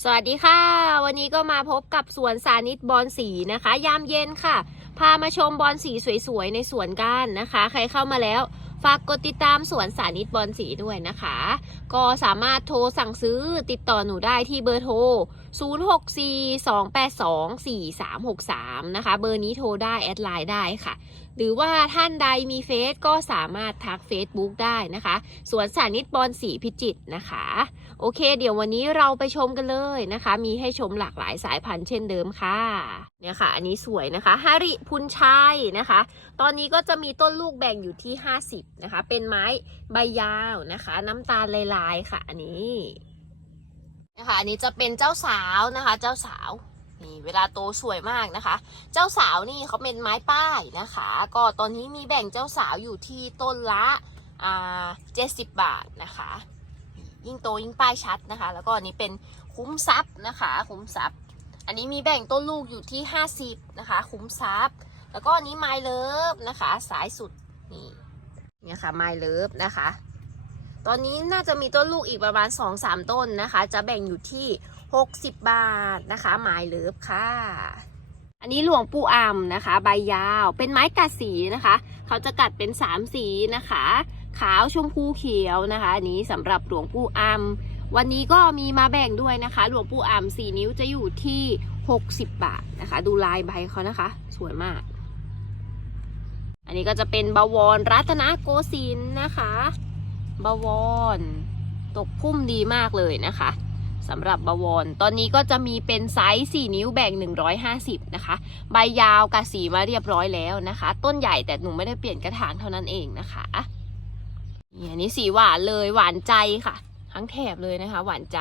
สวัสดีค่ะ วันนี้ก็มาพบกับสวนสานิตบอลสีนะคะ ยามเย็นค่ะ พามาชมบอลสีสวยๆในสวนกันนะคะ ใครเข้ามาแล้ว ฝากกดติดตามสวนสานิตบอลสีด้วยนะคะ ก็สามารถโทรสั่งซื้อติดต่อหนูได้ที่เบอร์โทร 0642824363 นะคะ เบอร์นี้โทรได้ แอดไลน์ได้ค่ะ หรือว่าท่านใดมีเฟซก็สามารถทัก Facebook ได้นะคะสวนสานิตบอลสีพิจิตนะคะ โอเค เดี๋ยววันนี้เราไปชมกันเลยนะคะ มีให้ชมหลากหลายสายพันธุ์เช่นเดิมค่ะเนี่ยค่ะ อันนี้สวยนะคะฮาริพุนชัยนะคะ ตอนนี้ก็จะมีต้นลูกแบ่งอยู่ที่ 50 นะคะ เป็นไม้ใบยาวนะคะ น้ำตาลลายๆค่ะ อันนี้นะคะอันนี้จะเป็นเจ้าสาวนะคะ เจ้าสาว นี่เวลาโตสวยมากนะคะ เจ้าสาวนี่เขาเป็นไม้ป้ายนะคะ ก็ตอนนี้มีแบ่งเจ้าสาวอยู่ที่ต้นละอ่าเจ็ดสิบบาทนะคะ ยิ่งโตยิ่งป้ายชัดนะคะ แล้วก็อันนี้เป็นคุ้มทรัพย์นะคะ คุ้มทรัพย์ อันนี้มีแบ่งต้นลูกอยู่ที่50นะคะ คุ้มทรัพย์ แล้วก็อันนี้ไมเลิฟนะคะ สายสุดนี่เนี่ยค่ะไมเลิฟนะคะ ตอนนี้น่าจะมีต้นลูกอีกประมาณ2-3ต้นนะคะ จะแบ่งอยู่ที่ 60 บาทนะคะไมายเลิฟค่ะ อันนี้หลวงปู่อ่ำนะคะ ใบยาวเป็นไม้กัดสีนะคะ เขาจะกัดเป็น 3 สีนะคะ ขาวชมพูเขียวนะคะ อันนี้สำหรับหลวงปู่อ่ำวันนี้ก็มีมาแบ่งด้วยนะคะ หลวงปู่อ่ำ4นิ้วจะอยู่ที่ 60 บาทนะคะ ดูลายใบเขานะคะ สวยมาก อันนี้ก็จะเป็นบวรรัตนโกสินทร์นะคะ บวรตกพุ่มดีมากเลยนะคะ สำหรับบวร ตอนนี้ก็จะมีเป็นไซส์ 4 นิ้วแบ่ง 150 นะคะ ใบยาวกับสีมาเรียบร้อยแล้วนะคะ ต้นใหญ่แต่หนูไม่ได้เปลี่ยนกระถางเท่านั้นเองนะคะอันนี้สีหวานเลยหวานใจค่ะ ทั้งแถบเลยนะคะ หวานใจ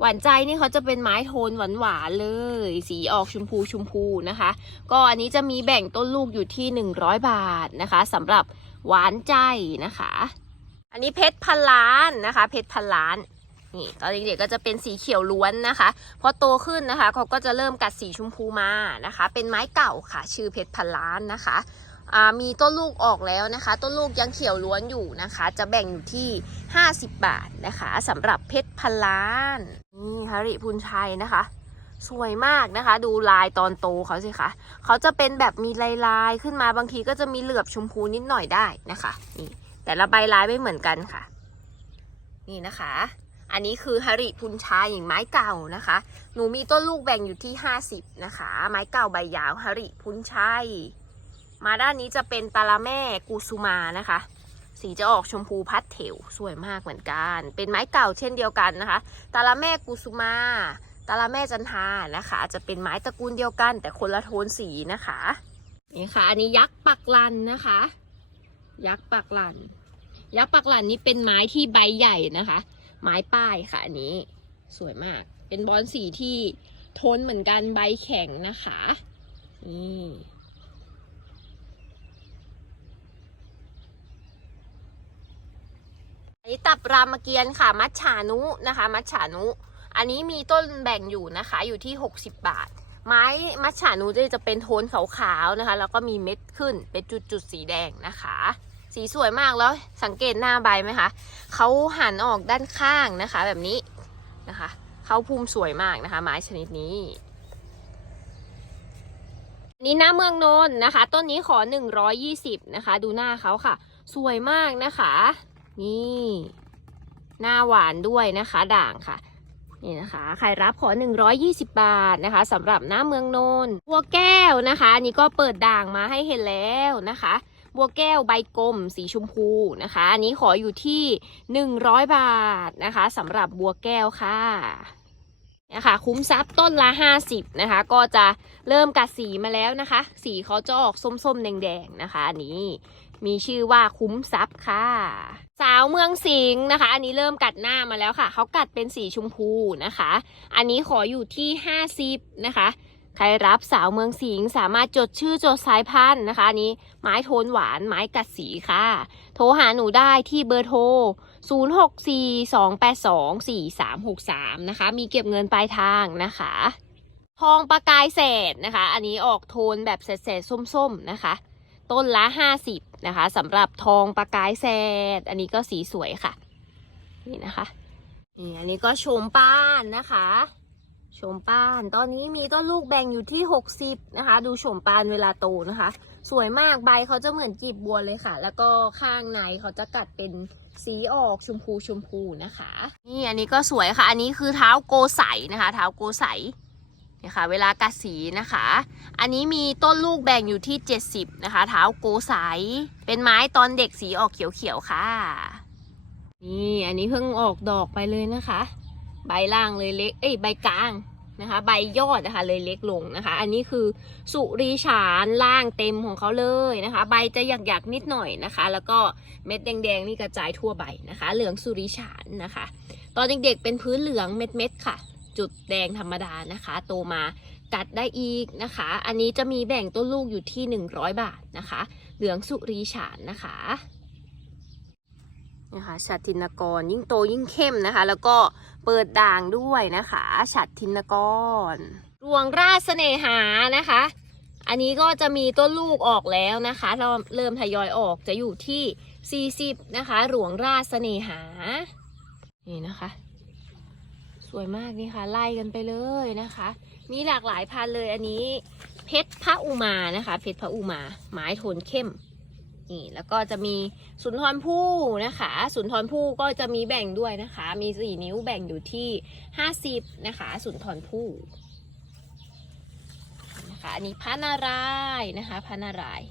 หวานใจนี่เขาจะเป็นไม้โทนหวานๆเลย สีออกชมพูชมพูนะคะ ก็อันนี้จะมีแบ่งต้นลูกอยู่ที่ 100 บาทนะคะสำหรับหวานใจนะคะ อันนี้เพชรพันล้านนะคะ เพชรพันล้าน นี่ตอนเด็กๆก็จะเป็นสีเขียวล้วนนะคะ พอโตขึ้นนะคะเขาก็จะเริ่มกัดสีชมพูมานะคะ เป็นไม้เก่าค่ะ ชื่อเพชรพันล้านนะคะมีต้นลูกออกแล้วนะคะ ต้นลูกยังเขียวล้วนอยู่นะคะ จะแบ่งอยู่ที่ 50 บาทนะคะสำหรับเพชรพันล้านนี่ฮาริพุนชัยนะคะ สวยมากนะคะ ดูลายตอนโตเขาสิคะเขาจะเป็นแบบมีลายลายขึ้นมาบางทีก็จะมีเหลือบชมพูนิดหน่อยได้นะคะนี่แต่ละใบลายไม่เหมือนกันค่ะ นี่นะคะ อันนี้คือฮาริพุนชายอย่างไม้เก่านะคะ หนูมีต้นลูกแบ่งอยู่ที่ 50 นะคะ ไม้เก่าใบยาวฮาริพุนชัยมาด้านนี้จะเป็นตาลาแม่กุสุมานะคะ สีจะออกชมพูพัดเถวสวยมากเหมือนกัน เป็นไม้เก่าเช่นเดียวกันนะคะ ตาลาแม่กุสุมา ตาลาแม่จันทานะคะ จะเป็นไม้ตระกูลเดียวกัน แต่คนละโทนสีนะคะ นี่ค่ะ อันนี้ยักษ์ปักลันนะคะ ยักษ์ปักลัน ยักษ์ปักลันนี่เป็นไม้ที่ใบใหญ่นะคะ ไม้ป้ายค่ะอันนี้สวยมาก เป็นบอลสีที่ทนเหมือนกันใบแข็งนะคะนี่อันนี้ตับรามเกียรติ์ค่ะ มัจฉานุนะคะ มัจฉานุ อันนี้มีต้นแบ่งอยู่นะคะ อยู่ที่ 60 บาท ไม้มัจฉานุจะเป็นโทนขาวๆนะคะ แล้วก็มีเม็ดขึ้นเป็นจุดๆสีแดงนะคะ สีสวยมากแล้วสังเกตหน้าใบไหมคะเขาหันออกด้านข้างนะคะ แบบนี้นะคะเขาภูมิสวยมากนะคะ ไม้ชนิดนี้นนี้หน้าเมืองนนนะคะ ต้นนี้ขอ 120 นะคะ ดูหน้าเขาค่ะ สวยมากนะคะ นี่ หน้าหวานด้วยนะคะ ด่างค่ะนี่นะคะใครรับขอ 120 บาทนะคะสำหรับหน้าเมืองนนทัวแก้วนะคะนนี้ก็เปิดด่างมาให้เห็นแล้วนะคะ บัวแก้วใบกลมสีชมพูนะคะ อันนี้ขออยู่ที่ 100 บาทนะคะสำหรับบัวแก้วค่ะนะคะคุ้มทรัพย์ต้นละ 50นะคะ ก็จะเริ่มกัดสีมาแล้วนะคะ สีเขาจะออกส้มๆ แดงๆนะคะอันนี้มีชื่อว่าคุ้มทรัพย์ค่ะ สาวเมืองสิงห์นะคะ อันนี้เริ่มกัดหน้ามาแล้วค่ะเขากัดเป็นสีชมพูนะคะ อันนี้ขออยู่ที่ 50นะคะ ใครรับสาวเมืองสิงสามารถจดชื่อจดสายพันธุ์นะคะนี้ไม้โทนหวานไม้กัดสีค่ะ โทรหาหนูได้ที่เบอร์โทร 0642824363 นะคะ มีเก็บเงินปลายทางนะคะ ทองประกายเศษนะคะ อันนี้ออกโทนแบบเศษๆส้มๆนะคะ ต้นละ 50นะคะสำหรับทองประกายแซดอันนี้ก็สีสวยค่ะ นี่นะคะนี่อันนี้ก็ชมป้านนะคะ โฉมปาน ตอนนี้มีต้นลูกแบ่งอยู่ที่ 60 นะคะ ดูโฉมปานเวลาโตนะคะ สวยมากใบเขาจะเหมือนกีบบัวเลยค่ะ แล้วก็ข้างในเขาจะกัดเป็นสีออกชมพูชมพูนะคะ นี่อันนี้ก็สวยค่ะ อันนี้คือเท้าโกใสนะคะ เท้าโกใสเนี่ยค่ะเวลากัดสีนะคะ อันนี้มีต้นลูกแบ่งอยู่ที่ 70 นะคะ เท้าโกใสเป็นไม้ตอนเด็กสีออกเขียวๆค่ะ นี่อันนี้เพิ่งออกดอกไปเลยนะคะ ใบล่างเลยเล็ก เอ้ยใบกลางนะคะ ใบยอดนะคะเลยเล็กลงนะคะ อันนี้คือสุรีฉานล่างเต็มของเขาเลยนะคะ ใบจะหยักๆนิดหน่อยนะคะ แล้วก็เม็ดแดงๆนี่กระจายทั่วใบนะคะ เหลืองสุริฉานนะคะ ตอนเด็กๆเป็นพื้นเหลืองเม็ดๆค่ะ จุดแดงธรรมดานะคะ โตมากัดได้อีกนะคะ อันนี้จะมีแบ่งต้นลูกอยู่ที่ 100 บาทนะคะ เหลืองสุรีฉานนะคะ นะคะฉัตรทินกรยิ่งโตยิ่งเข้มนะคะ แล้วก็เปิดด่างด้วยนะคะฉัตรทินกรรวงราชเสน่หานะคะ อันนี้ก็จะมีต้นลูกออกแล้วนะคะ เราเริ่มทยอยออกจะอยู่ที่ 40 นะคะ หลวงราชเสน่หา นี่นะคะ สวยมากนี่ค่ะ ไล่กันไปเลยนะคะ มีหลากหลายพันเลยอันนี้ เพชรพระอุมานะคะ เพชรพระอุมา ไม้โทนเข้ม นี่แล้วก็จะมีสุนทรภู่นะคะ สุนทรภู่ก็จะมีแบ่งด้วยนะคะ มีสี่นิ้วแบ่งอยู่ที่ห้าสิบนะคะ สุนทรภู่นะคะอันนี้พระนารายนะคะพระนาราย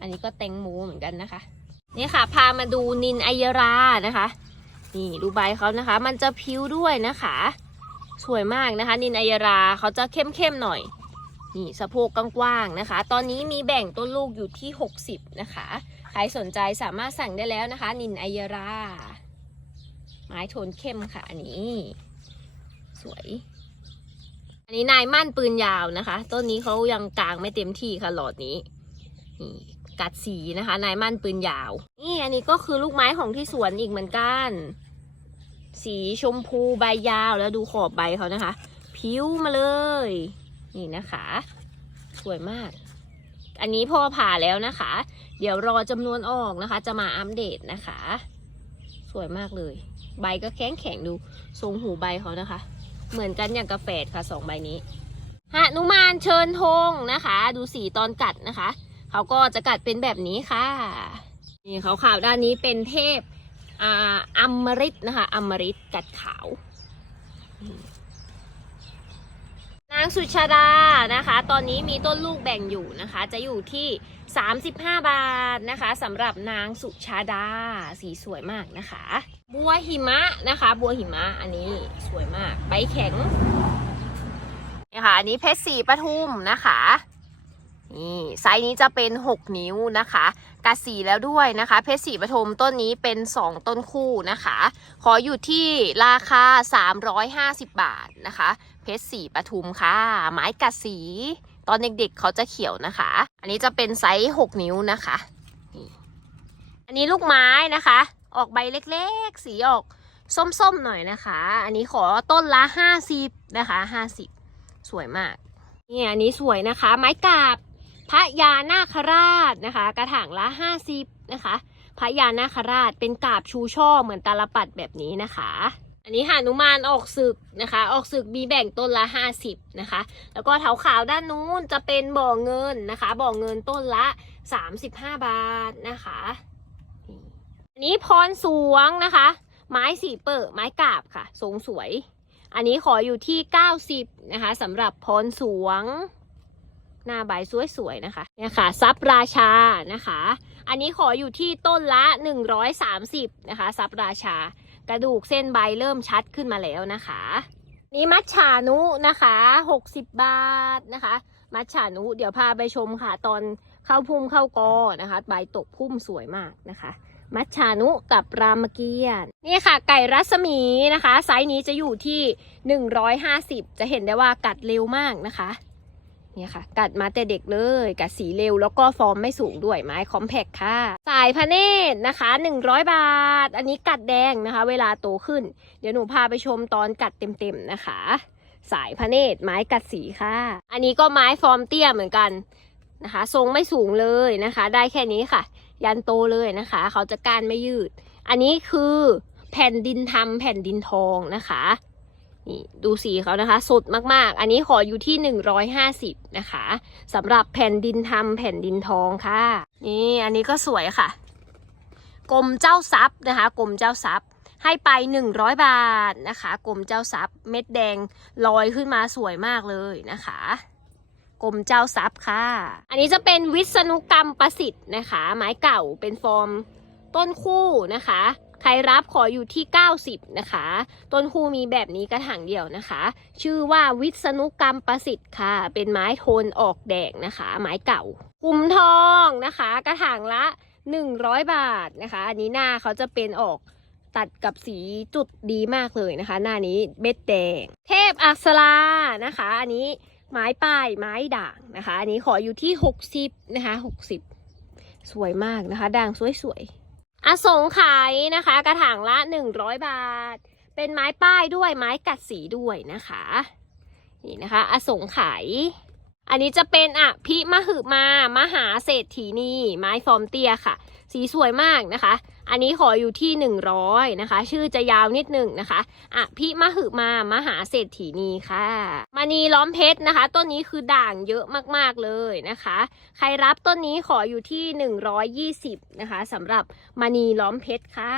อันนี้ก็แตงโมเหมือนกันนะคะนี่ค่ะ พามาดูนินไอยรานะคะ นี่ดูใบเขานะคะ มันจะพิ้วด้วยนะคะ สวยมากนะคะ นินไอยราเขาจะเข้มๆหน่อย นี่สะโพกกว้างๆนะคะ ตอนนี้มีแบ่งต้นลูกอยู่ที่ 60 นะคะ ใครสนใจสามารถสั่งได้แล้วนะคะ นินไอยรา ไม้โทนเข้มค่ะ อันนี้ สวย อันนี้นายมั่นปืนยาวนะคะ ต้นนี้เขายังกลางไม่เต็มที่ค่ะหลอดนี้นี่กัดสีนะคะ นายมั่นปืนยาว นี่อันนี้ก็คือลูกไม้ของที่สวนอีกเหมือนกัน สีชมพูใบยาวแล้วดูขอบใบเขานะคะ ผิวมาเลย นี่นะคะ สวยมาก อันนี้พ่อผ่าแล้วนะคะ เดี๋ยวรอจำนวนออกนะคะ จะมาอัปเดตนะคะ สวยมากเลย ใบก็แข็งแข็งดูทรงหูใบเขานะคะ เหมือนกันอย่างกาแฟค่ะสองใบนี้หนุมานเชิญธงนะคะ ดูสีตอนกัดนะคะ เขาก็จะกัดเป็นแบบนี้ค่ะนี่ขาวๆด้านนี้เป็นเทพอ่าอมฤตนะคะอมฤตกัดขาว นางสุชาดานะคะ ตอนนี้มีต้นลูกแบ่งอยู่นะคะ จะอยู่ที่ 35 บาทนะคะสำหรับนางสุชาดาสีสวยมากนะคะ บัวหิมะนะคะ บัวหิมะอันนี้สวยมาก ใบแข็งนะคะอันนี้เพชรสีปทุมนะคะ นี่ไซส์นี้จะเป็น 6 นิ้วนะคะกัดสีแล้วด้วยนะคะ เพชรสีปทุมต้นนี้เป็น 2 ต้นคู่นะคะ ขออยู่ที่ราคา 350 บาทนะคะ เพชรสีปทุมค่ะ ไม้กัดสี ตอนเด็กๆเขาจะเขียวนะคะ อันนี้จะเป็นไซส์ 6 นิ้วนะคะนี่อันนี้ลูกไม้นะคะ ออกใบเล็กๆ สีออกส้มๆหน่อยนะคะ อันนี้ขอต้นละ 50 นะคะ 50 สวยมากนี่อันนี้สวยนะคะ ไม้กาบ พระยานาคราชนะคะ กระถางละ50นะคะพระยานาคราชเป็นกาบชูช่อเหมือนตาลปัดแบบนี้นะคะ อันนี้หานุมานออกศึกนะคะ ออกศึกมีแบ่งต้นละ50นะคะ แล้วก็เถาขาวด้านนู้นจะเป็นบ่อเงินนะคะ บ่อเงินต้นละ35บห้าบาทนะคะ อันนี้พรสวงนะคะ ไม้สีเปิดไม้กาบค่ะทรงสวย อันนี้ขออยู่ที่90นะคะสำหรับพรสวง หน้าใบสวยๆนะคะเนี่ยค่ะซับราชานะคะ อันนี้ขออยู่ที่ต้นละ 130นะคะซับราชา กระดูกเส้นใบเริ่มชัดขึ้นมาแล้วนะคะ นี่มัชชานุนะคะ 60 บาทนะคะ มัชชานุเดี๋ยวพาไปชมค่ะ ตอนเข้าพุ่มเข้ากอนะคะ ใบตกพุ่มสวยมากนะคะมัชชานุกับรามเกียรติ์นี่ค่ะ ไก่รัศมีนะคะ ไซส์นี้จะอยู่ที่ 150 จะเห็นได้ว่ากัดเร็วมากนะคะ เนี่ยค่ะ กัดมาแต่เด็กเลย กัดสีเร็วแล้วก็ฟอร์มไม่สูงด้วยไม้คอมแพคค่ะ สายพระเนตรนะคะ 100 บาท อันนี้กัดแดงนะคะ เวลาโตขึ้น เดี๋ยวหนูพาไปชมตอนกัดเต็มๆนะคะ สายพระเนตรไม้กัดสีค่ะ อันนี้ก็ไม้ฟอร์มเตี้ยเหมือนกันนะคะ ทรงไม่สูงเลยนะคะ ได้แค่นี้ค่ะ ยันโตเลยนะคะ เขาจะกานไม่ยืด อันนี้คือแผ่นดินทำแผ่นดินทองนะคะ นี่ดูสีเขานะคะ สดมากๆ อันนี้ขออยู่ที่ 150 นะคะสำหรับแผ่นดินทำแผ่นดินทองค่ะ นี่อันนี้ก็สวยค่ะกรมเจ้าทรัพย์นะคะกรมเจ้าทรัพย์ให้ไป 100 บาทนะคะกรมเจ้าทรัพย์เม็ดแดงลอยขึ้นมาสวยมากเลยนะคะกรมเจ้าทรัพย์ค่ะ อันนี้จะเป็นวิษณุกรรมประสิทธิ์นะคะ ไม้เก่าเป็นฟอร์มต้นคู่นะคะ ใครรับขออยู่ที่ 90 นะคะ ต้นคู่มีแบบนี้กระถางเดียวนะคะ ชื่อว่าวิษณุกรรมประสิทธิ์ค่ะ เป็นไม้โทนออกแดงนะคะ ไม้เก่าคุมทองนะคะ กระถางละ 100 บาทนะคะ อันนี้หน้าเขาจะเป็นออกตัดกับสีจุดดีมากเลยนะคะ หน้านี้เบ็ดแดง เทพอักษรานะคะ อันนี้ไม้ป้ายไม้ด่างนะคะ อันนี้ขออยู่ที่ 60 นะคะ 60 สวยมากนะคะ ด่างสวยๆ อสงขายนะคะ กระถางละ 100 บาท เป็นไม้ป้ายด้วยไม้กัดสีด้วยนะคะ นี่นะคะ อสงไขยอันนี้จะเป็นอะพิมหึมามหาเศรษฐีนีไม้ฟอร์มเตียค่ะ สีสวยมากนะคะ อันนี้ขออยู่ที่ 100 นะคะ ชื่อจะยาวนิดหนึ่งนะคะอะพิมหึมามหาเศรษฐีนีค่ะมณีล้อมเพชรนะคะ ต้นนี้คือด่างเยอะมากๆเลยนะคะ ใครรับต้นนี้ขออยู่ที่ 120 นะคะสำหรับมณีล้อมเพชรค่ะ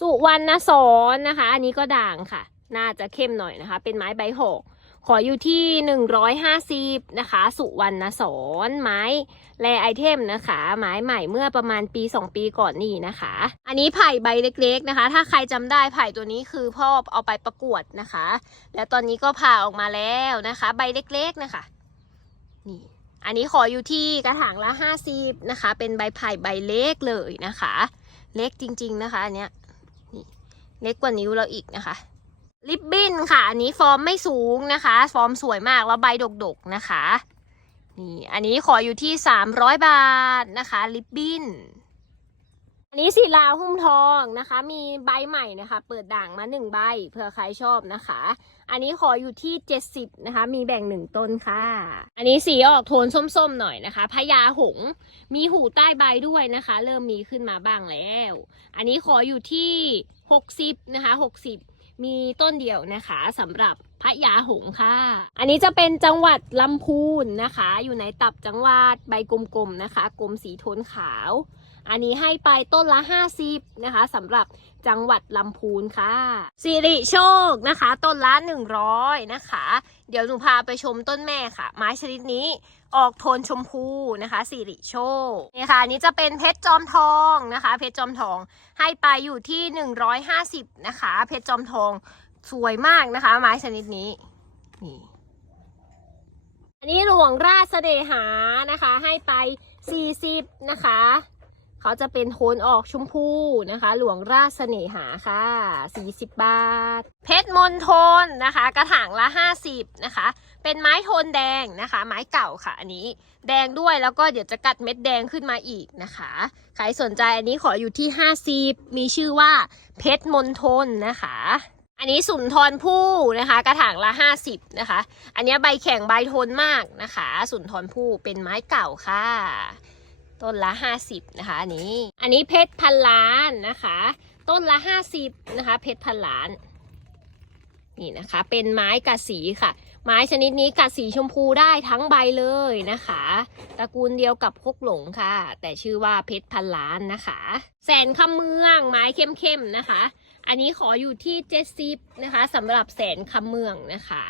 สุวรรณสอนนะคะ อันนี้ก็ด่างค่ะ น่าจะเข้มหน่อยนะคะ เป็นไม้ใบหอก ขออยู่ที่ 150 นะคะ สุวรรณสอนไม้แลไอเทมนะคะ ไม้ใหม่เมื่อประมาณปี 2 ปีก่อนนี่นะคะ อันนี้ไผ่ใบเล็กๆนะคะ ถ้าใครจำได้ไผ่ตัวนี้คือพ่อเอาไปประกวดนะคะ แล้วตอนนี้ก็ผ่าออกมาแล้วนะคะ ใบเล็กๆนะคะนี่อันนี้ขออยู่ที่กระถางละ 50 นะคะ เป็นใบไผ่ใบเล็กเลยนะคะ เล็กจริง ๆ นะคะอันเนี้ยนี่เล็กกว่านิ้วเราอีกนะคะ ลิปบิ้นค่ะ อันนี้ฟอร์มไม่สูงนะคะ ฟอร์มสวยมากแล้วใบดกๆนะคะ นี่ อันนี้ขออยู่ที่ 300 บาทนะคะ ลิปบิ้น อันนี้ศิลาหุ้มทองนะคะ มีใบใหม่นะคะ เปิดด่างมาหนึ่งใบเผื่อใครชอบนะคะ อันนี้ขออยู่ที่ 70 นะคะ มีแบ่งหนึ่งต้นค่ะ อันนี้สีออกโทนส้มๆหน่อยนะคะ พญาหง มีหูใต้ใบด้วยนะคะ เริ่มมีขึ้นมาบ้างแล้ว อันนี้ขออยู่ที่ 60 นะคะ 60 มีต้นเดียวนะคะสำหรับพระยาหงส์ค่ะ อันนี้จะเป็นจังหวัดลำพูนนะคะ อยู่ในตับจังหวัดใบกลมๆนะคะ กลมสีโทนขาว อันนี้ให้ไปต้นละ 50นะคะสำหรับจังหวัดลำพูนค่ะสิริโชคนะคะ ต้นละ 100 นะคะ เดี๋ยวหนูพาไปชมต้นแม่ค่ะ ไม้ชนิดนี้ออกโทนชมพูนะคะสิริโชคนี่ค่ะอันนี้จะเป็นเพชรจอมทองนะคะ เพชรจอมทองให้ไปอยู่ที่ 150 นะคะ เพชรจอมทองสวยมากนะคะ ไม้ชนิดนี้นี่อันนี้หลวงราชเสน่หานะคะ ให้ไป 40 นะคะ เขาจะเป็นโทนออกชมพูนะคะ หลวงราชเสน่หาค่ะ40 บาท เพชรมนทนนะคะ กระถางละ 50 นะคะ เป็นไม้โทนแดงนะคะ ไม้เก่าค่ะ อันนี้แดงด้วยแล้วก็เดี๋ยวจะกัดเม็ดแดงขึ้นมาอีกนะคะ ใครสนใจอันนี้ขออยู่ที่ 50 มีชื่อว่าเพชรมนทนนะคะอันนี้สุนทรภู่นะคะ กระถางละ 50 นะคะ อันนี้ใบแข็งใบทนมากนะคะ สุนทรภู่เป็นไม้เก่าค่ะ ต้นละ 50นะคะอันนี้ อันนี้เพชรพันล้านนะคะ ต้นละ 50นะคะ เพชรพันล้าน นี่นะคะ เป็นไม้กัดสีค่ะ ไม้ชนิดนี้กัดสีชมพูได้ทั้งใบเลยนะคะ ตระกูลเดียวกับคกหลงค่ะ แต่ชื่อว่าเพชรพันล้านนะคะ แสนคำเมืองไม้เข้มๆนะคะ อันนี้ขออยู่ที่ 70นะคะสำหรับแสนคำเมืองนะคะ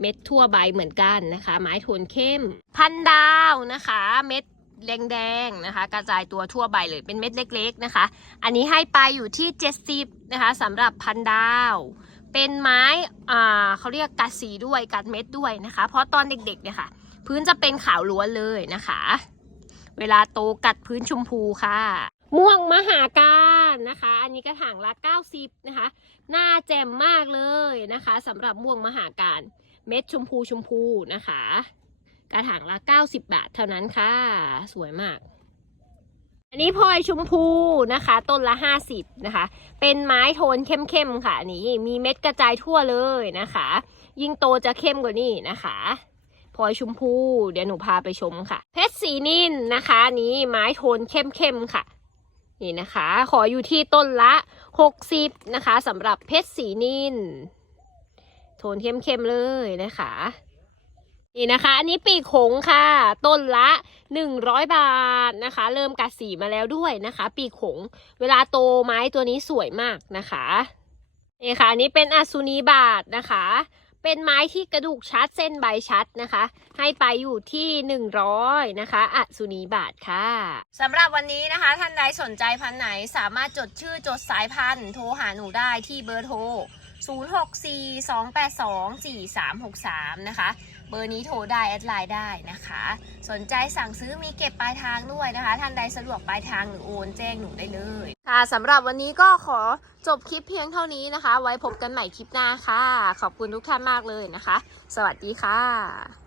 เม็ดทั่วใบเหมือนกันนะคะ ไม้โทนเข้ม พันดาวนะคะ เม็ดแดงๆนะคะ กระจายตัวทั่วใบเลยเป็นเม็ดเล็ก ๆนะคะ อันนี้ให้ไปอยู่ที่ 70นะคะสำหรับพันดาว เป็นไม้อ่าเขาเรียกกัดสีด้วยกัดเม็ดด้วยนะคะ เพราะตอนเด็กๆเนี่ยค่ะ พื้นจะเป็นขาวล้วนเลยนะคะ เวลาโตกัดพื้นชมพูค่ะ ม่วงมหาการนะคะ อันนี้กระถางละ 90 นะคะ หน้าแจ่มมากเลยนะคะสำหรับม่วงมหาการ เม็ดชมพูชมพูนะคะ กระถางละ 90 บาทเท่านั้นค่ะ สวยมาก อันนี้พลอยชมพูนะคะ ต้นละ 50 นะคะ เป็นไม้โทนเข้มๆค่ะอันนี้มีเม็ดกระจายทั่วเลยนะคะ ยิ่งโตจะเข้มกว่านี้นะคะพลอยชมพู เดี๋ยวหนูพาไปชมค่ะ เพชรสีนินนะคะนี้ไม้โทนเข้มๆค่ะ นี่นะคะ ขออยู่ที่ต้นละ 60 นะคะสำหรับเพชรสีนินโทนเข้มๆเลยนะคะ นี่นะคะ อันนี้ปีกหงค่ะ ต้นละ 100 บาทนะคะ เริ่มกัดสีมาแล้วด้วยนะคะ ปีกหง เวลาโตไม้ตัวนี้สวยมากนะคะนี่ค่ะอันนี้เป็นอสุนีบาทนะคะ เป็นไม้ที่กระดูกชัดเส้นใบชัดนะคะ ให้ไปอยู่ที่ 100 นะคะอสุนีบาทค่ะสำหรับวันนี้นะคะ ท่านใดสนใจพันธุ์ไหนสามารถจดชื่อจดสายพันธุ์โทรหาหนูได้ที่เบอร์โทร 0642824363 นะคะ เบอร์นี้โทรได้แอดไลน์ได้นะคะ สนใจสั่งซื้อมีเก็บปลายทางด้วยนะคะ ท่านใดสะดวกปลายทางหรือโอนแจ้งหนูได้เลยค่ะสำหรับวันนี้ก็ขอจบคลิปเพียงเท่านี้นะคะ ไว้พบกันใหม่คลิปหน้าค่ะ ขอบคุณทุกท่านมากเลยนะคะ สวัสดีค่ะ